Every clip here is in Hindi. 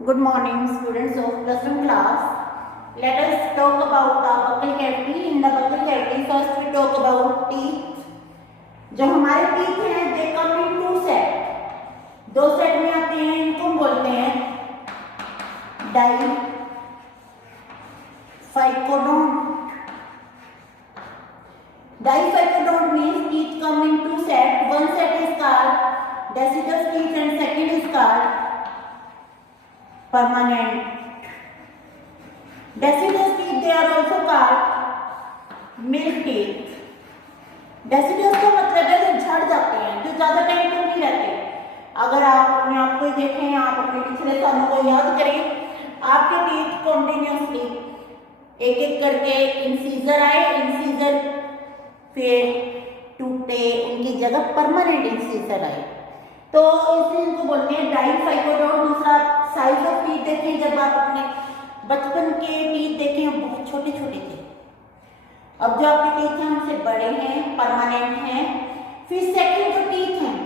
Good morning, students of plus one class. Let us talk about the buccal cavity. In the buccal cavity, first we talk about teeth. जो हमारे teeth हैं, they come in two set. दो set में आते हैं, इनको हम बोलते हैं diphycodont. Diphycodont means teeth come in two set. One set is called deciduous teeth and second is called permanent. Deciduous teeth they are also called milk teeth. Deciduous का मतलब है जो झड़ जाते हैं, जो ज्यादा टाइम तक नहीं रहते. अगर आप अपने आप को देखें, आप अपने पिछले सालों को याद करें, आपके टीथ कॉन्टिन्यूसली एक एक करके इंसीजर आए, इंसीजर फिर टूटे, उनकी जगह परमानेंट इंसीजर आए, तो इसलिए इनको बोलते हैं डाइफाइकोडोंट. दूसरा साइज ऑफ टीथ देखें, जब आप अपने बचपन के टीथ देखें वो बहुत छोटे छोटे थे. अब जो आपके टीथ हैं उनसे बड़े हैं, परमानेंट हैं. फिर सेकंड जो टीथ हैं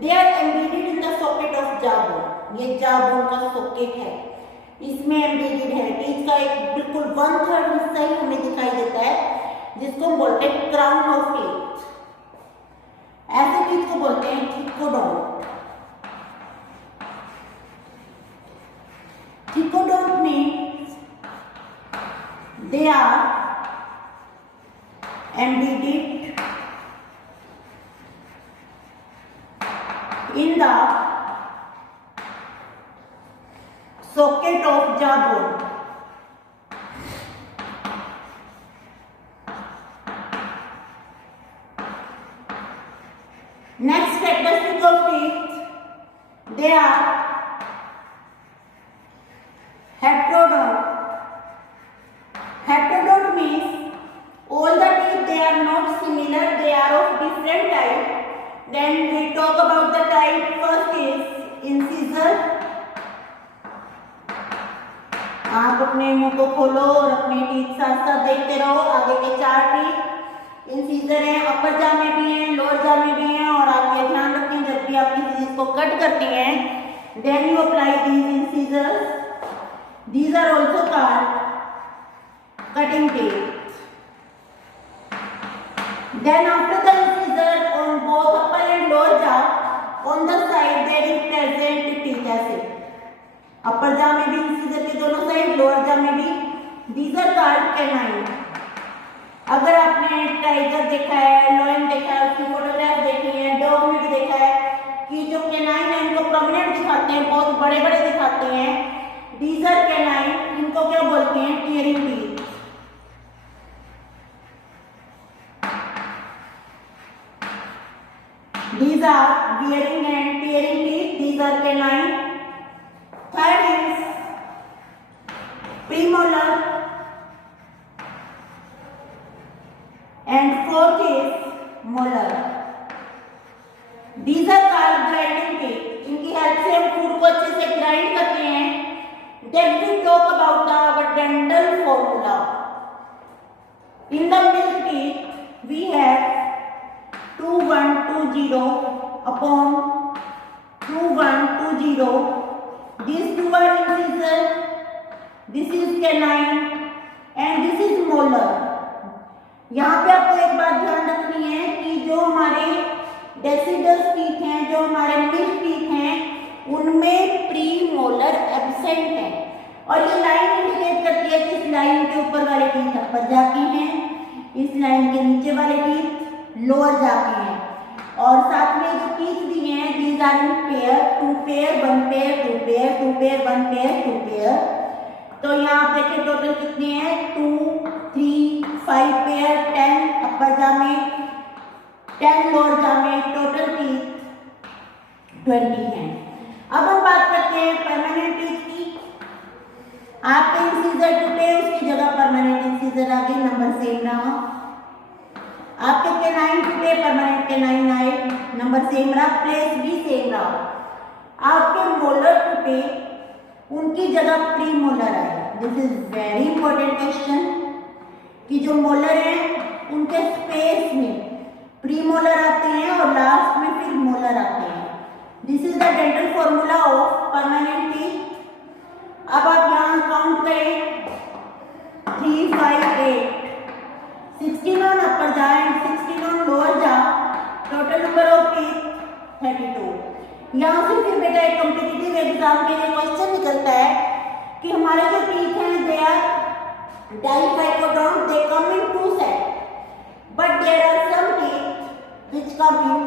they are embedded in the socket of jaw bone. ये जॉ बोन का सॉकेट है, इसमें एम्बेडेड है. टीथ का एक बिल्कुल 1/3 हिस्सा ही हमें दिखाई देता है, जिसको हम बोलते हैं क्राउन ऑफ टीथ. ऐसे टीथ को बोलते हैं थिकोडोंट. Thicodont means they are embedded in the socket of jaw bone. Next characteristic of teeth, they are heterodont. Heterodont means all the teeth they are not similar, they are of different type. Then we talk about the type. First is incisor. आप अपने मुंह को खोलो और अपने टीथ साथ साथ देखते रहो. आगे के 4 टीथ इंसीजर हैं, अपर जा में भी हैं, लोअर जा में भी हैं. और आप ये ध्यान रखें, जब भी आप किसी चीज को कट करते हैं, then you apply these incisors. These are also called cutting teeth. Then after the incisor on both upper and lower jaw, on the side there is present teeth acid. Upper jaw में भी incisor के दोनों साइड, lower jaw में भी. These are called canine. अगर आपने टाइगर देखा है, लॉयन देखा है, उसकी फोटोग्राफ देखी है, डॉग में भी देखा है कि जो कैनाइन है इनको प्रोमिनेंट दिखाते हैं, बहुत बड़े बड़े दिखाते हैं. These are canine. इनको क्या बोलते हैं? Tearing teeth. These are bearing and tearing teeth. These are canine. Third is premolar and fourth is molar. These are called grinding teeth. इनकी हेल्प से हम फूड को अच्छे से ग्राइंड करते हैं. Then we talk about our dental formula. In the milk teeth, we have 2120 upon 2120. These two are incisor. This is canine and this is molar. यहाँ पे आपको एक बात ध्यान रखनी है कि जो हमारे डेसिडस टीथ हैं, जो हमारे मिल्क टीथ हैं, उनमें प्री मोलर एब्सेंट है. और ये लाइन इंडिकेट करती है कि इस लाइन के ऊपर वाले टीथ अपर जाके हैं, इस लाइन के नीचे वाले टीथ लोअर जाके हैं. और साथ में जो टीथ दिए हैं, these are in pair, 2 pair, 1 pair, 2 pair, 2 pair, 1 pair, 2 pair. तो यहाँ आप देखिए टोटल कितने हैं? 2, 3, 5 पेयर, 10 अपर जा में, 10 लोअर जा में, टोटल टीथ 20 हैं. अब हम बात करते हैं परमानेंट टीथ की. आपके इंसीजर टूटे, उसकी जगह परमानेंट इंसीजर आ गई, नंबर सेम रहा. आपके कैनाइन टूटे, परमानेंट कैनाइन आए, नंबर सेम रहा, प्लेस भी सेम रहा. आपके मोलर टूटे, उनकी जगह प्री मोलर आए. This is very important question कि जो मोलर हैं उनके स्पेस में प्री मोलर आते हैं और लास्ट में फिर मोलर आते हैं. This is the dental formula of permanent teeth. अब आप यहाँ काउंट करें 3, 5, 8, 16 ऑन अपर जा एंड 16 ऑन लोअर जा, टोटल नंबर ऑफ टीथ 32। यहाँ से फिर बेटा एक कॉम्पिटिटिव एग्जाम के लिए क्वेश्चन निकलता है कि हमारे जो टीथ हैं they are diphyodont, they come in 2 set but there are some teeth which come in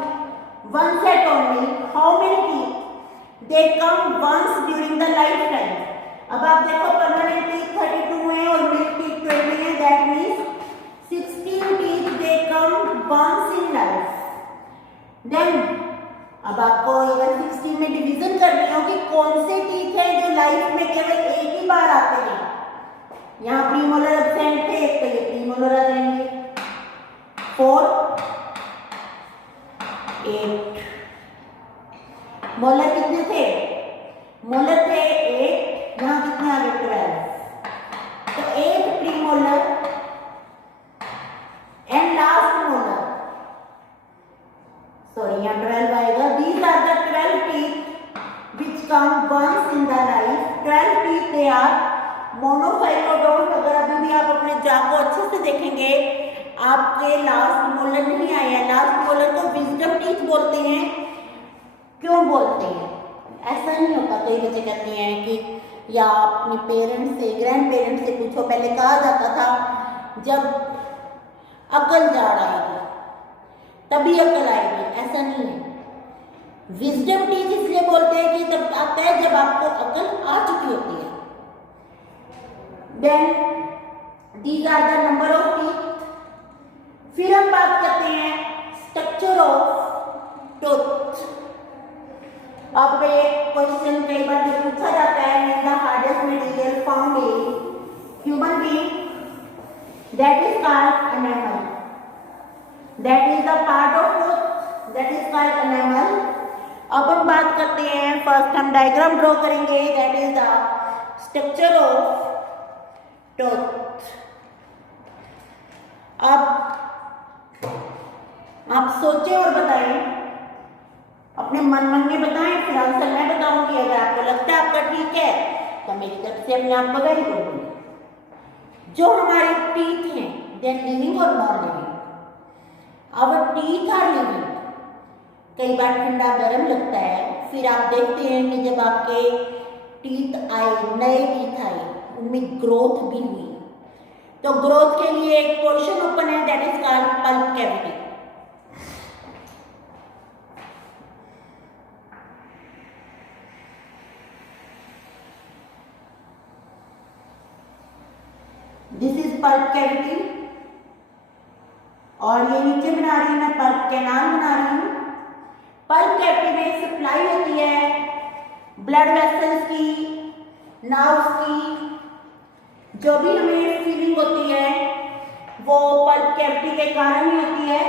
1 set only. How many teeth? They come once during the lifetime. अब आप देखो permanent teeth 32 है और milk teeth 20 है, that means 16 teeth they come once in life. Then अब आपको अगर 16 में डिवीजन करनी हो कि कौन से टीथ हैं जो लाइफ में केवल एक ही बार आते हैं, यहाँ प्रीमोलर एब्सेंट थे तो ये प्रीमोलर आ जाएंगे 4, 8। मोलर कितने थे? मोलर थे 8, यहाँ कितने आ गए 12, तो 8 premolar and last molar, sorry यहाँ 12 आएगा। These are the 12 teeth which come once in the life. 12 teeth they are monophylodont। अगर अभी भी आप अपने जा को अच्छे से देखेंगे आपके लास्ट मोलर नहीं आए हैं। लास्ट मोलर को विजडम टीथ बोलते हैं। क्यों बोलते हैं? ऐसा नहीं होता, कई बच्चे कहते हैं कि या अपने पेरेंट्स से, ग्रैंड पेरेंट्स से पूछो, पहले कहा जाता था जब अकल जा रही है तभी अकल आएगी, ऐसा नहीं है। विजडम टीथ इसलिए बोलते हैं कि तब आता है जब आपको अकल आ चुकी होती है। Then these are the number of teeth. फिर हम बात करते हैं स्ट्रक्चर ऑफ टूथ। अब एक क्वेश्चन कई बार जो पूछा जाता है, the hardest material found in human being, that is called enamel. That is the part of tooth that is called enamel. अब हम बात करते हैं, फर्स्ट हम डायग्राम ड्रॉ करेंगे, that is the structure of tooth. अब आप सोचें और बताएं, अपने मन में बताएं, फिर आंसर मैं बताऊंगी। अगर आपको लगता है आपका ठीक है तो मेरी तरफ से अपने आप को वेरी गुड। जो हमारी टीथ हैं दे आर लिविंग और non living. Our teeth are living। कई बार ठंडा गर्म लगता है, फिर आप देखते हैं कि जब आपके टीथ आए, नए टीथ आए, उनमें ग्रोथ भी हुई, तो ग्रोथ के लिए एक पोर्शन ओपन है, that is called pulp cavity. This is pulp cavity और ये नीचे बना रही हूँ मैं, पल्प कैनाल बना रही हूँ। पल्प कैविटी में सप्लाई होती है ब्लड वेसल्स की, नर्व्स की। जो भी हमें फीलिंग होती है वो पल्प कैविटी के कारण ही होती है।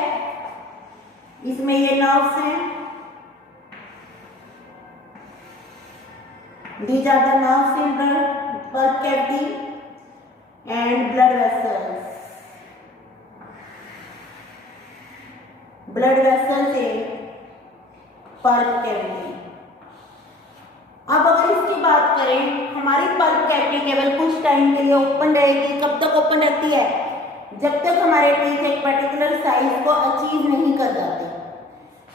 इसमें ये नर्व्स हैं, these are the nerves in pulp cavity and blood vessels. Blood vessel से पल्प कैविटी। अब अगर इसकी बात करें, हमारी पल्प कैविटी केवल कुछ टाइम के लिए ओपन रहेगी। कब तक ओपन रहती है? जब तक हमारे टीथ एक पर्टिकुलर साइज को अचीव नहीं कर जाते।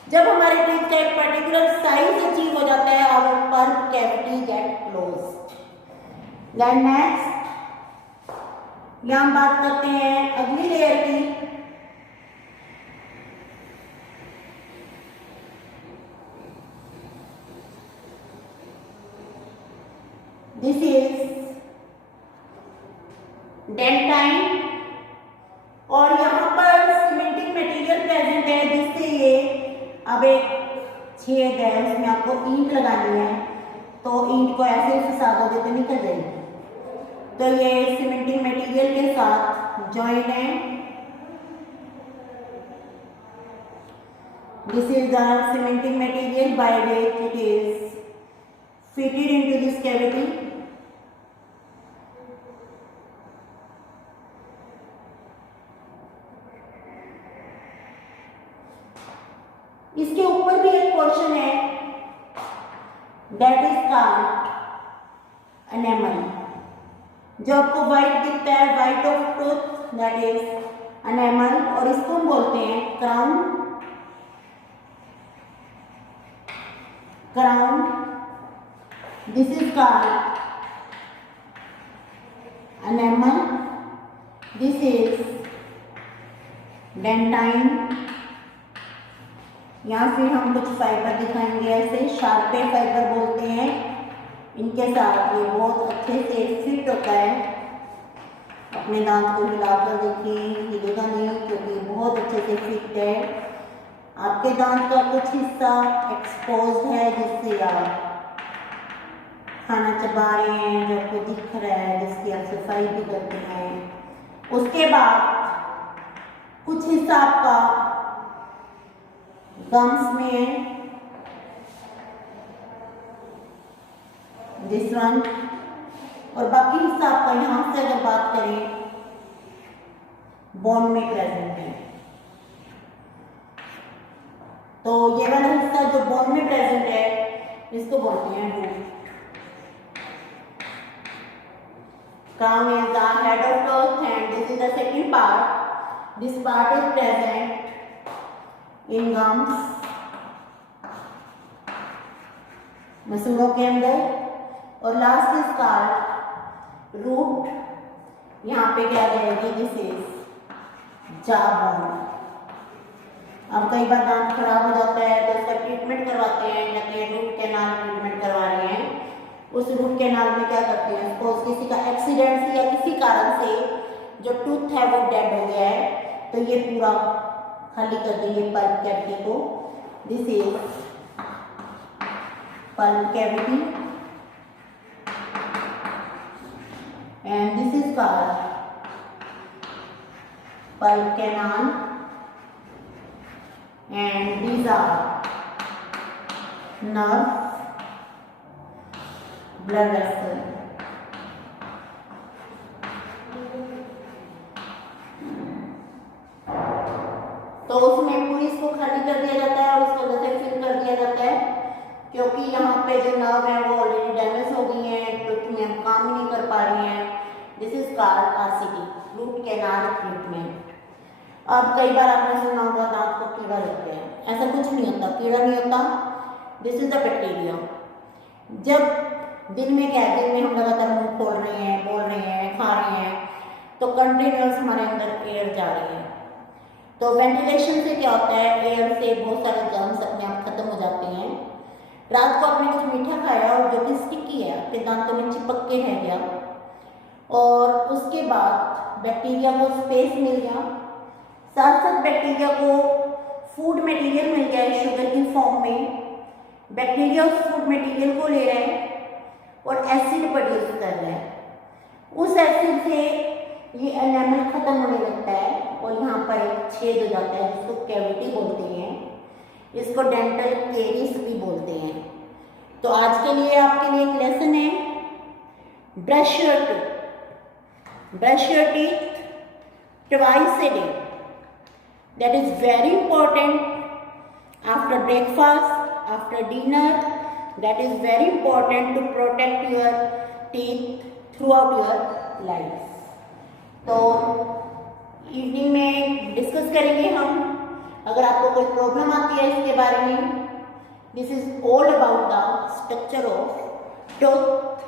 जब हमारे टीथ का एक पर्टिकुलर साइज अचीव हो जाता है, our pulp cavity get closed. Then next यहाँ हम बात करते हैं अगली लेयर की। दिस इज डेंटाइन और यहाँ पर सीमेंटिंग मटेरियल प्रेजेंट है, जिससे ये अब एक छेद है, उसमें आपको ईंट लगानी है, तो ईंट को ऐसे ही फंसा दोगे तो निकल जाएगी। तो ये सीमेंटिंग मटेरियल के साथ जॉइन है। This is the cementing material by which it is fitted into this cavity। इसके ऊपर भी एक पोर्शन है, दैट इज कॉल्ड एनेमल। जो आपको वाइट दिखता है, white of tooth, that is enamel. और इसको हम बोलते हैं crown. Crown, this is called enamel. This is dentine. या फिर हम कुछ फाइबर दिखाएंगे, ऐसे शार्पे फाइबर बोलते हैं। इनके साथ ये बहुत अच्छे से फिट होता है। अपने दांत को हिलाकर देखिए, हिलेगा नहीं क्योंकि बहुत अच्छे से फिट है। आपके दांत का कुछ हिस्सा एक्सपोज है जिससे आप खाना चबा रहे हैं, जो आपको दिख रहा है, जिसकी आप सफाई भी करते हैं। उसके बाद कुछ हिस्सा आपका गम्स में है, दिस वन। और बाकी हिस्सा आपका यहाँ से अगर बात करें बोन में प्रेजेंट है। तो ये वाला हिस्सा जो बोन में प्रेजेंट है इसको बोलते हैं root. Crown is the head of tooth and this is the second part. This part is present in gums, मसूड़ों के अंदर। और लास्ट इज कॉल्ड रूट। यहाँ पे क्या जाएगी, दिस इज जॉ बोन। अब कई बार दांत खराब हो जाता है तो उसका ट्रीटमेंट करवाते हैं, कहते हैं रूट कैनाल ट्रीटमेंट करवा रहे हैं। उस रूट कैनाल में क्या करते हैं, सपोज किसी का एक्सीडेंट से या किसी कारण से जो टूथ है वो डेड हो गया है, तो ये पूरा खाली कर देंगे पल्प कैविटी को। This is pulp cavity and this is called pulp canal and these are nerve, blood vessel। तो उसमें पूरी इसको खाली कर दिया जाता है और उसको जैसे फिल कर दिया जाता है, क्योंकि यहाँ पे जो नर्व है वो ऑलरेडी डैमेज हो गई है, टूथ में हम काम ही नहीं कर पा रही हैं। This is called RCT, root canal treatment. अब कई बार आपने सुना होगा दांत को कीड़ा लगते हैं, ऐसा कुछ नहीं होता, कीड़ा नहीं होता। This is the bacteria. जब दिन में क्या है, दिन में हम लगातार मुंह खोल रहे हैं, बोल रहे हैं, खा रहे हैं, तो कंटिन्यूअस हमारे अंदर एयर जा रही है। तो वेंटिलेशन से क्या होता है, एयर से बहुत सारे जर्म्स अपने आप खत्म हो जाते हैं। रात को आपने कुछ मीठा खाया और जो कि स्टिकी है आपके दांतों में चिपक के रह गया, और उसके बाद बैक्टीरिया को स्पेस मिल गया, साथ साथ बैक्टीरिया को फूड मटेरियल मिल गया है शुगर की फॉर्म में। बैक्टीरिया उस फूड मटेरियल को ले रहे हैं और एसिड प्रोड्यूस कर रहे हैं। उस एसिड से ये एनामल खत्म होने लगता है और यहाँ पर एक छेद हो जाता है जिसको कैविटी बोलते हैं, इसको डेंटल केरिस भी बोलते हैं। तो आज के लिए आपके लिए एक लेसन है, brush your teeth. Brush your teeth twice a day. That is very important after breakfast, after dinner. That is very important to protect your teeth throughout your life. तो इवनिंग में डिस्कस करेंगे हम। अगर आपको कोई प्रॉब्लम आती है इसके बारे में, this is all about the structure of tooth